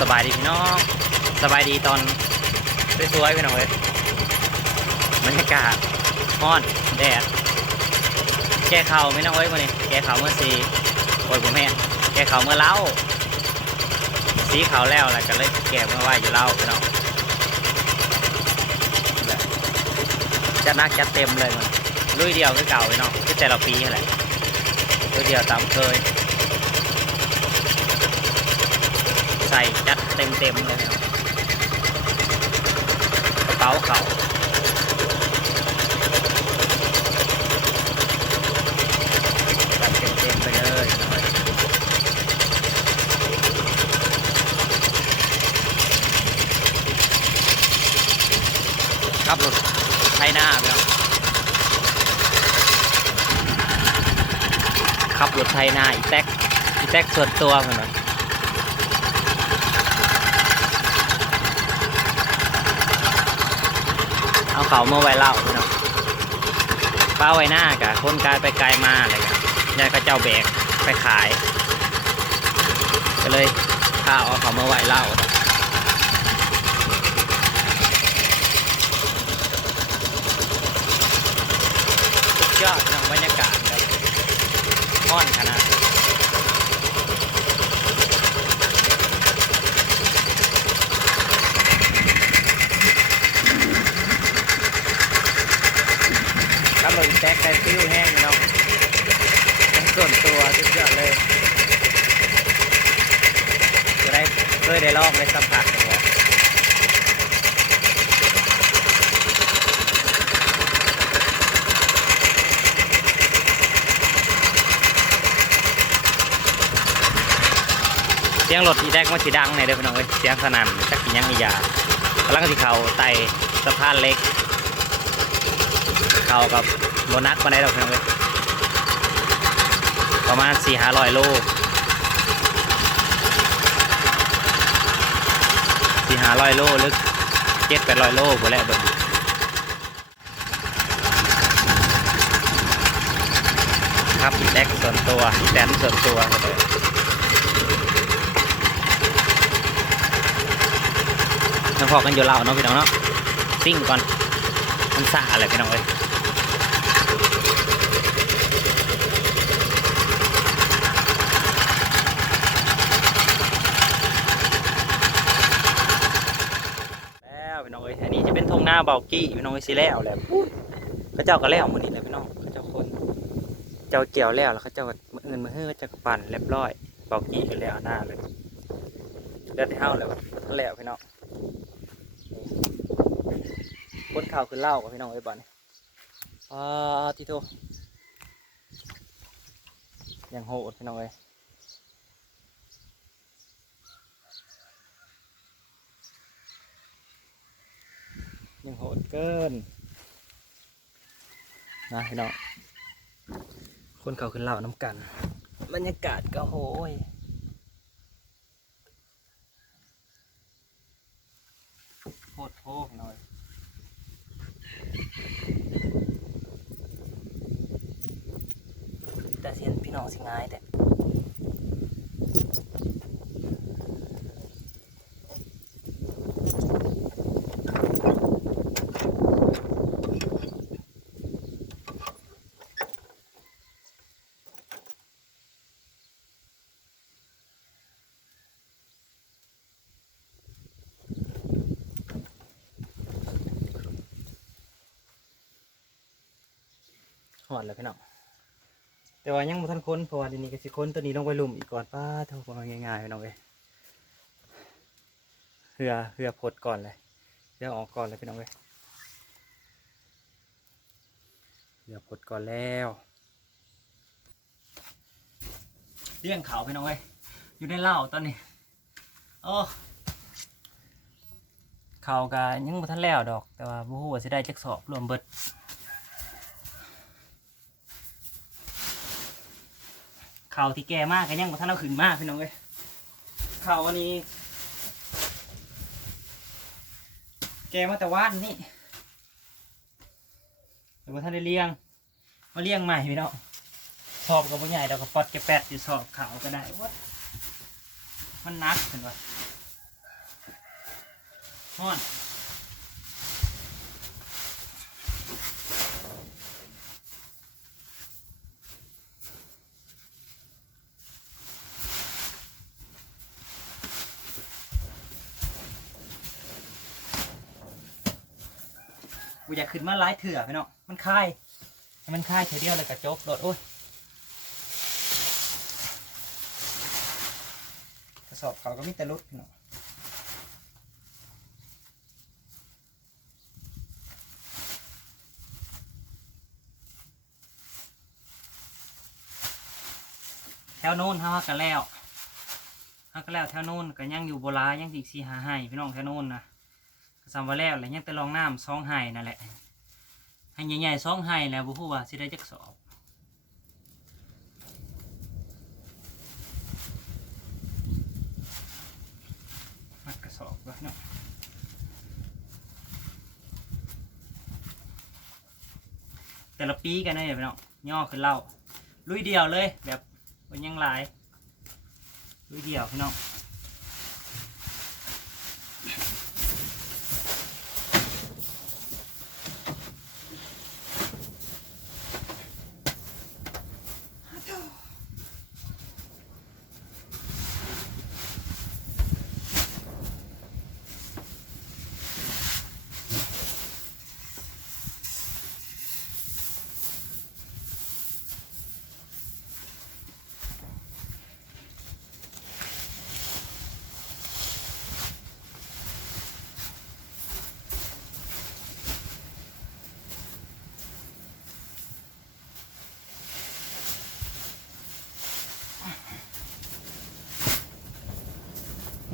สบายดีพี่น้องสบายดีตอนสวยๆพี่น้องเลยบรรยากาศร้อนแดดแก้ข่าไม่น้องเอ้ยวันนี้แก้ข่าเมื่อสีโอ้ยผมแม่นแก้ข่าเมื่อเล่าสีขาวแล้วอะไรกันเลยแก้เมื่อไหวอยู่เล่าพี่น้องจัดหนักจัดเต็มเลยมันลุยเดียวคือเก่าพี่น้องคือแต่ละปีอะไรลุยเดียวตามเคย ใส่จัดเต็มเต็มๆเลยครับกระเป๋าเขาจัดเต็มเต็มๆไปเลยขับรถไทยหน้าไปแล้วขับรถไทยหน้าอีแท็กอีแท็กส่วนตัวเหมือนกัน เอาเขาเมื่อไว้เล่าพี่น้องป้าไว้หน้ากะคนกายไปไกลมาอะไรกันยายก็เจ้าแบกไปขาย ก็เลยข้าวเอาเขาเมื่อไว้เล่าสุดยอดพี่น้องบรรยากาศแบบม่อนขนาดครับเราอี แท็กไก่ฟิวแห้งพี่น้องเป็นส่วนตัวสุดยอดเลยจะได้เคยได้ลองได้สัมผัสนะครับเสียงรถอีแท็กมันสีดังในอยเด้อพี่น้องเอ้ยเสียงสนั่นจักยังอียากำลังสิเขาไตสะพานเล็ก เขากับโบนักมาได้ดอกเพียงเลยประมาณสี่ห้าร้อยโลสี่ห้าร้อยโลหรือเจ็ดแปดร้อยโลหมดแล้วเบิ่งครับแดกส่วนตัวแดนส่วนตัวครับเลยน้องพอกันอยู่เราเนาะพี่น้องเนาะซิ่งก่อนมันสะอะไรพี่น้องเอ้ยแล้วพี่น้องเอ้ยอันนี้จะ เป็นทงหน้าเบากี้พี่น้องเอ้ยสิแล้วแหละพูดเขาเจ้าก็แล้วหมดนี่แหละพี่น้องเขาเจ้าคน เจ้าเกี่ยวแล้วแล้วเขาเจ้าก็มืออื่นมือเฮ้อเจ้าก็ปั่นเรียบร้อยเบากี้ก็แล้วหน้าเลยเลือดเท่าเลยท่านแล้วพี่น้องคนข่าวคือเล่ากับพี่น้องเอ้บ่อนอ่าทีโตยังโหดพี่น้องเอ้ย ยังโหดเกินนะพี่น้องคนเขาขึ้นเล่าน้ำกัน บรรยากาศก็โหยโหดโหดหน่อยแต่เสียนพี่น้องสิง่ายแต่ หอดแล้วพี่น้องแต่ว่ายังบ่ทันค้นเพราะว่าเดี๋ยวนี้ก็สิค้นตัวนี้ลงไปลุ่มอีกก่อนป้าเท่าพอง่ายๆพี่น้องเอ้ยเหือเหือพดก่อนเลยเหือออกก่อนเลยพี่น้องเอ้ยเหือพดก่อนแล้วเลี้ยงเขาพี่น้องเอ้ยอยู่ในเหล้าตอนนี้โอ้เขาก็ยังบ่ทันแล้วดอก แต่ว่าบ่ฮู้ว่าสิได้จักสอบรวมเบิด ข่าวที่แก่มากกันยังบ่ท่านเอาขึ้นมากพี่น้องเอ้ยข่าววันนี้ แกมาแต่วานนี่แต่ว่าท่านได้เลี้ยงมาเลี้ยงใหม่พี่น้องสอบกับผู้ใหญ่เราก็ปอดแกแปดอยู่สอบข่าวก็ได้มันนักเห็นปะฮ้อน อยากขึ้นมาไล่เถื่อพี่น้องมันคายมันคายเถื่อเดียวเลยกระจบโดดโอ้ยกระสอบเขาก็มีแต่รุดพี่น้องแถวโน้นเฮากันแล้วเฮากันแล้วแถวโน้นก็ยังอยู่โบราณยังอีกสี่หาไห้พี่น้องแถวโน้นนะ ซ้ำว่าแล้วแหละยังแต่ลองน้ำสองไห้นั่นแหละให้ใหญ่ๆสองไห้แล้วบุฮู้ว่าสิได้จักสอบมัดกระสอบก็เนาะแต่ละปีกันเนี่ยพี่น้องย่อขึ้นเล่าลุยเดียวเลยแบบเป็นยังหลายดูเดียวพี่น้อง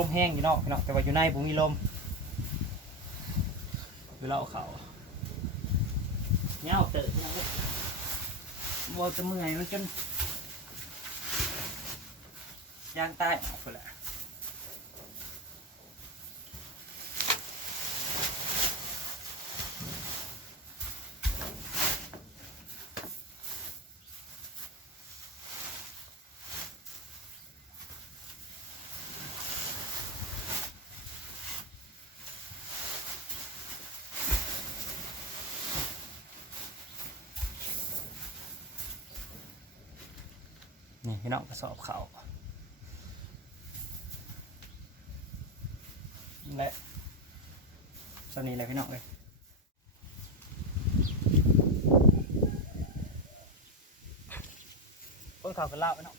ลมแห้งอยู่นอกพี่น้องแต่ว่าอยู่ในบุมีลมคือเราเอาเขาเงาเตอะเงาบอจะเมื่อยมันจนยางใต้ออกไปแล้ว พี่น้องกระสอบเขาและสนี้แหละพี่น้องเลยคนเขาก็เล่าพี่น้อง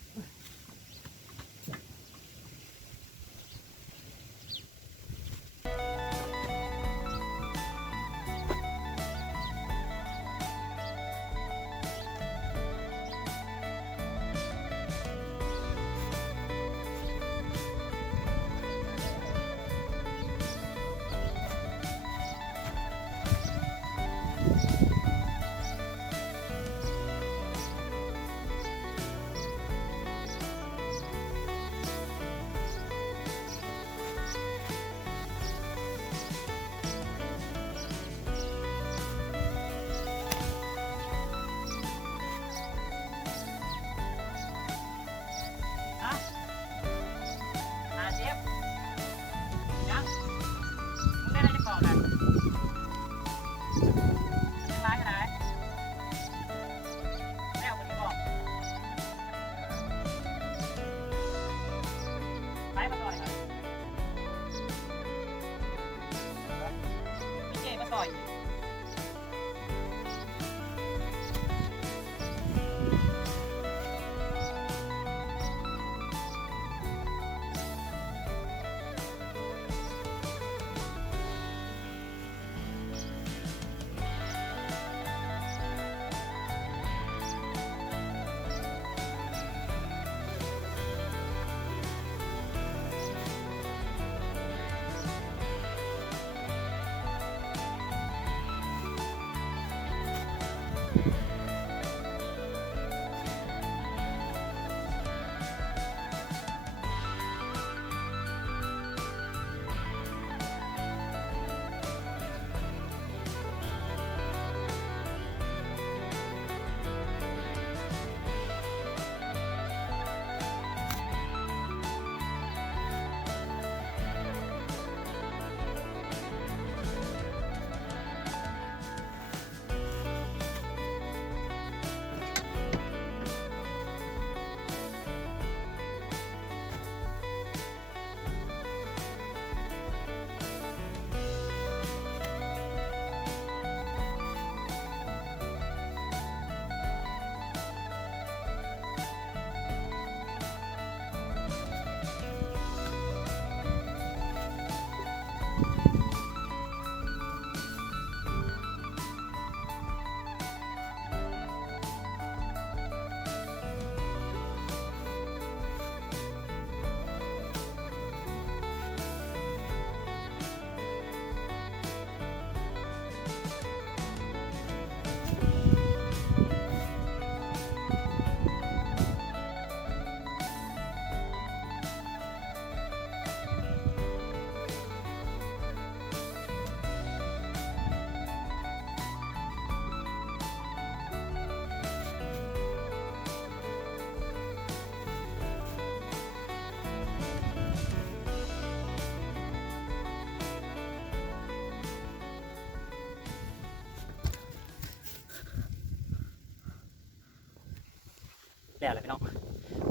แล้วแหละพี่น้อง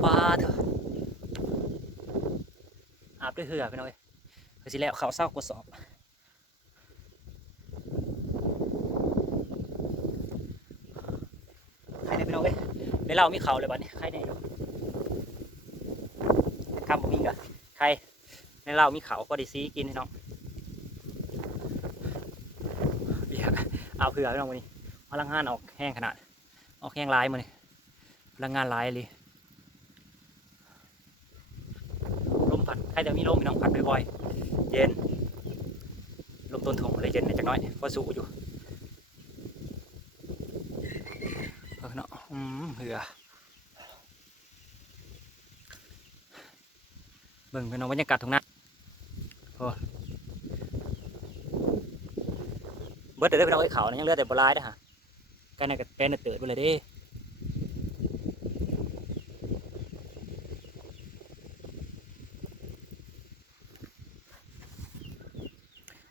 ว้าเถอะอาบด้วยเหือพี่น้องเอ้ยเฮ้ยสิแล้วเขาเศร้ากดสอบใครเนี่ยพี่น้องเอ้ยในเรามีเขาเลยบัดนี้ใครเนี่ยอยู่คำบ่มีกะใครในเรามีเขาก็ไดีซีกินพี่น้องเอาเผื่อพี่น้องวันนี้พลังงานออกแห้งขนาด ออกแห้งร้ายมาเนี่ย พลังงานร้ายเลยลมพัดใครจะมีลมพี่น้องพัดบ่อยๆเย็นลมต้นทงเลยเย็นน่อยจักน้อยพอสู้อยู่เออเนาะอืมเหือเบิ่งพี่น้องบรรยากาศตรงนั้นโอ้เบิดเดี๋ยวได้พี่น้องไอ้เขานะยังเลือแต่บลายนะฮะกันน่ะก็เป็นน่ะเติดไปเลยดิ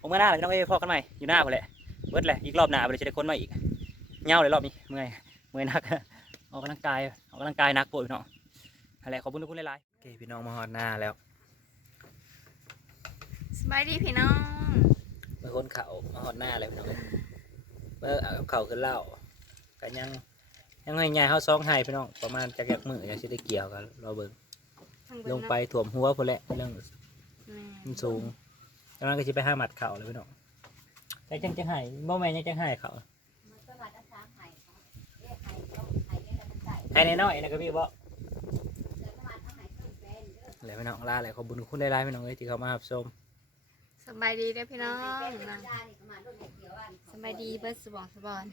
ผมก็หน้าเลยน้องเอ้ยพอกันใหม่อยู่หน้าไปแหละเบิดแหละอีกรอบหน้าไปเลยจะได้ค้นมาอีกเงาเลยรอบนี้เมื่อยเมื่อยหนักออกกำลังกายออกกำลังกายหนักปวดพี่น้องอะไรขอบคุณทุกคนหลายๆโอเคพี่น้องมาหอดหน้าแล้วสบายดีพี่น้องเมื่อคนเขามาหอดหน้าเลยพี่น้องเมื่อเอาเขาขึ้นเล่ากันยังยังไงใหญ่เขาซองให้พี่น้องประมาณจะแกกมือยังจะได้เกี่ยวกันรอเบิ่งลงไปถ่วมหัวพอแหละเรื่องมันสูง แล้วนั้นก็จะไปห้าหมัดเข่าเลยพี่น้องแต่จังจังไห้บ่แม่นยังจังไห้เขาไห้ในน้อยนะก็พี่บ่แล้วพี่น้องลาแล้วขอบคุญคุณได้ไลายๆพี่น้องเอ้ยที่เขามารับชมสบายดีเด้อพี่น้องสบายดีเบิร์ดสบองสบอน